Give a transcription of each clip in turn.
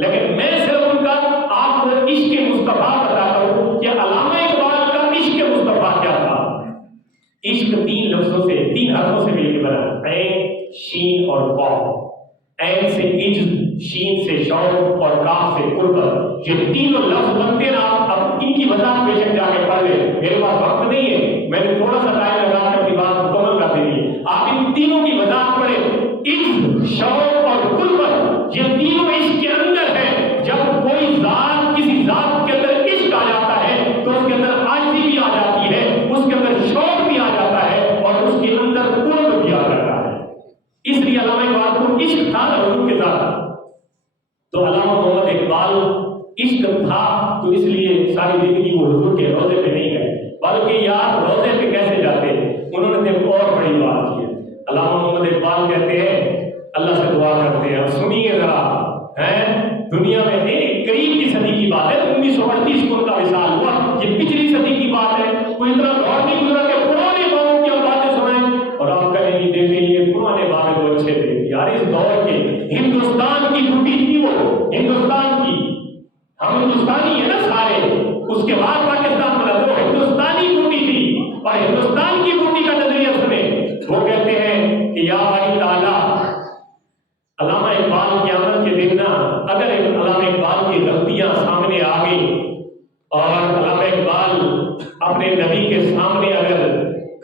لیکن میں صرف ان کا آپ کو عشق مصطفیٰ بتاتا ہوں کہ علامہ اقبال کا عشق مصطفیٰ کیا تھا۔ عشق 3 لفظوں سے 3 حرفوں سے مل کے بنا، عین، شین اور قاف۔ عین سے عجز، شین سے شوق اور قاف سے قربت، یہ تینوں لفظ بنتے نا۔ اب ان کی وضاحت بے شک جا کے پڑھ لیں، میرے پاس وقت نہیں ہے، میں نے تھوڑا سا ٹائم لگا کے اپنی بات مکمل کر دینی ہے۔ آپ ان تینوں کی وضاحت پڑھیں، عجز، شوق اور قربت، یہ تینوں عشق کے اندر ہیں۔ جب کوئی ذات کسی ذات کے اندر عشق آ جاتا ہے تو اس کے اندر عاجزی بھی آ جاتی ہے، اس کے اندر شوق بھی آ جاتا ہے اور اس کے اندر قرب بھی آ جاتا ہے۔ اس لیے علامہ اقبال کو عشق تھا نا حضور کے ساتھ، تو علامہ محمد اقبال عشق تھا تو اس لیے ساری زندگی وہ حضور کے روضے پہ نہیں گئے، بلکہ یار روضے پہ کیسے جاتے، انہوں نے ایک اور بڑی بات کی ہے۔ علامہ محمد اقبال کہتے ہیں اللہ سے دعا کرتے ہیں، اب سنیے ذرا، دنیا میں ایک قریب کی صدی کی بات ہے، 1938 کو ان کا وصال ہوا، یہ پچھلی صدی کی بات ہے، کوئی اتنا دور نہیں گزرا کہ پرانے بابوں کی ہم باتیں سنائیں اور آپ کہیں گے دیکھیں یہ پرانے بابے تو اچھے تھے۔ یار اس دور کے ہندوستان کی ٹوٹی تھی، وہ ہندوستان کی، ہم ہندوستانی ہیں نا سارے، اس کے بعد پاکستان بنا، تو ہندوستانی ٹوٹی تھی اور ہندوستان کی ٹوٹی کا نظریہ سنیں۔ وہ کہتے ہیں کہ یا باری تعالیٰ، علامہ اقبال کی آمد کے دن نا، اگر علامہ اقبال کی غلطیاں سامنے آ گئی اور علامہ اقبال اپنے نبی کے سامنے اگر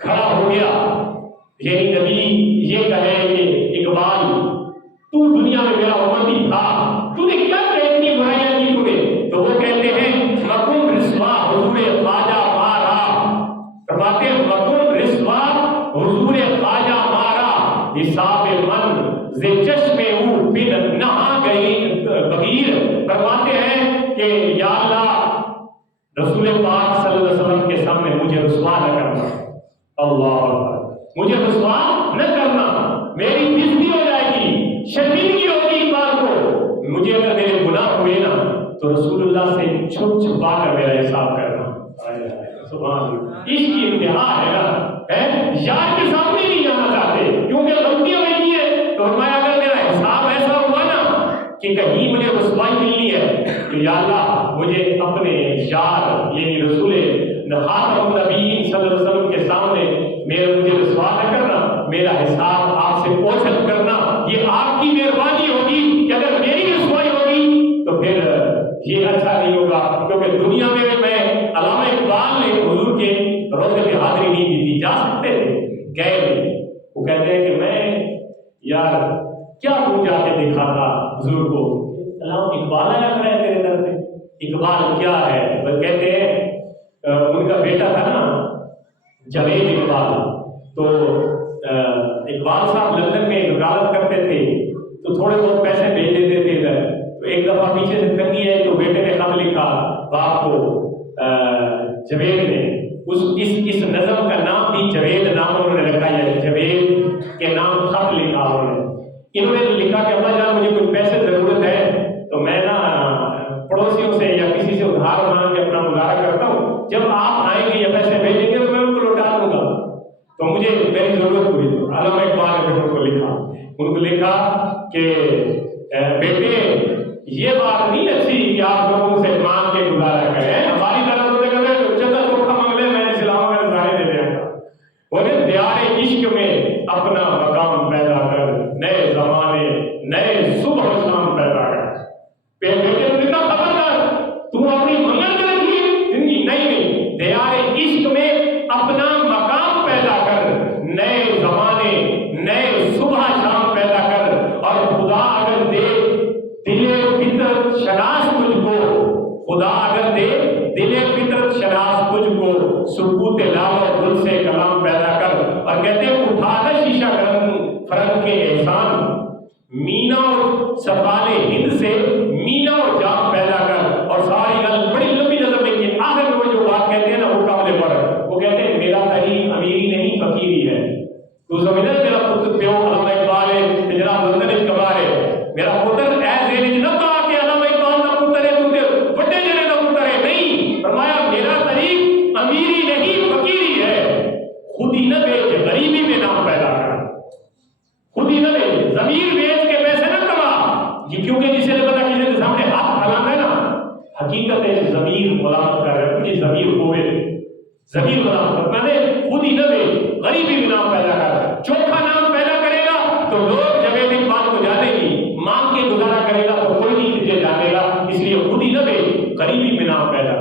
کھڑا ہو گیا، یعنی نبی یہ کہے کہ اقبال تو دنیا میں میرا امتی تھا، تو نے کیا اتنی برائیاں کی تو نے، تو وہ کہتے ہیں مکم رسوا حضور خواجہ مارا، فرماتے ہیں مکم رسوا حضور خواجہ مارا، حساب من زی چشم او بن نہا گئی بغیر۔ فرماتے ہیں کہ یا اللہ رسول پاک صلی اللہ علیہ وسلم کے سامنے مجھے رسوا نہ کرنا، اللہ اکبر، مجھے رسوا نہ کرنا، میری بےزتی ہو جائے گی، شرمندگی ہوگی اقبال کو، مجھے اگر میرے گناہ ہوئے نا تو رسول اللہ سے چھپ چھپا کر میرا حساب کرنا۔ سبحان اللہ، اس کی انتہا ہے نا، یار کے سامنے نہیں جانا چاہتے کیونکہ غلطیاں ہوئی ہیں، تو فرمایا اگر میرا حساب ایسا ہوا نا کہ کہیں مجھے رسوائی ملنی ہے تو یا اللہ مجھے اپنے یار یعنی رسول خاتم النبیین صلی اللہ علیہ وسلم کے سامنے مجھے رسوا نہ کرنا، میرا حساب آپ سے پوچھل کرنا، یہ آپ کی مہربانی ہوگی کہ اگر میری رسوائی ہوگی تو پھر یہ اچھا نہیں ہوگا، کیونکہ دنیا میں علامہ اقبال نے حضور کے روزے میں حاضری نہیں دی تھی، جا سکتے تھے، گئے نہیں۔ وہ کہتے ہیں کہ میں یار کیا تو جا کے دکھاتا حضور کو، علامہ اقبال آیا کھڑا ہے تیرے در پہ، اقبال کیا ہے؟ وہ کہتے ہیں ان کا بیٹا تھا نا جاوید اقبال، تو اقبال صاحب لندن میں وکالت کرتے تھے تو تھوڑے بہت پیسے بھیج دیتے تھے ادھر، تو ایک دفعہ پیچھے سے تنگی ہے تو بیٹے نے خط لکھا باپ کو، جاوید نے، اس نظم کا نام بھی جاوید نام انہوں نے رکھا ہے، جاوید کے نام خط لکھا انہوں نے لکھا کہ ابا جان مجھے کچھ پیسے ضرورت ہے تو میں نا پڑوسیوں سے یا کسی سے ادھار مانگ کے اپنا گزارا کرتا ہوں، جب آپ آئیں گے یا پیسے بھیجیں گے تو میں ان کو لوٹا دوں گا، تو مجھے میری ضرورت پوری دو۔ علامہ اقبال نے ان کو لکھا کہ بیٹے یہ بات نہیں اچھی کہ آپ لوگوں سے مانگ کے گزارا کریں، ہماری طرح ہوتے کریں چندہ چوکھا مانگ لیں، میں اسلام میں سارے دے دیں گا، انہیں دیار عشق میں اپنا مقام پیدا کر، نئے زمانے نئے صبح شام پیدا کر۔ بیٹے کتنا خبردار، تو اپنی منگل میں رکھی زندگی نہیں، دیار عشق میں اپنا مقام پیدا کر، نئے زمانے نئے صبح شام پیدا کر، اور خدا اگر دے دل فطرت شناس تجھ کو، خدا اگر دے دل فطرت شناس تجھ کو، سکوت لال و گل سے کلام پیدا کر۔ اور کہتے ہیں اٹھا نہ شیشہ فرنگ کے احسان، مینا و سفال ہند سے مینا و جام پیدا کر۔ اور ساری گل بڑی لمبی نظر ہے کہ آخر میں وہ جو بات کہتے ہیں نا وہ قابل پر، وہ کہتے ہیں میرا تعلیم امیری نہیں فقیری ہے، تو سمجھنا میرا پتر پیو علامہ اقبال ہے، جناب لندن کبار ہے، میرا پتر ایسے نہ کہا کہ علامہ اقبال کا پتر ہے تو بڑے جنے کا پتر ہے، نہیں، فرمایا میرا تعلیم امیری نہیں فقیری ہے، خود ہی نہ بیچ غریبی میں نام پیدا کر، خود ہی نہ بیچ، ضمیر بیچ کے پیسے نہ کما، یہ کیونکہ جسے نے پتا کہ حقیقت ہے ضمیر ملامت کر رہے ہیں کہ ضمیر ہوئے ضمیر ملامت میں نے خود ہی نہ دے غریبی میں نام پیدا کر چوکھا نام پیدا کرے گا تو لوگ جگہ دن بات کو جانے گی مانگ کے گزارا کرے گا تو کوئی نہیں تجھے جانے گا اس لیے خود ہی نہ دے غریبی میں نام پیدا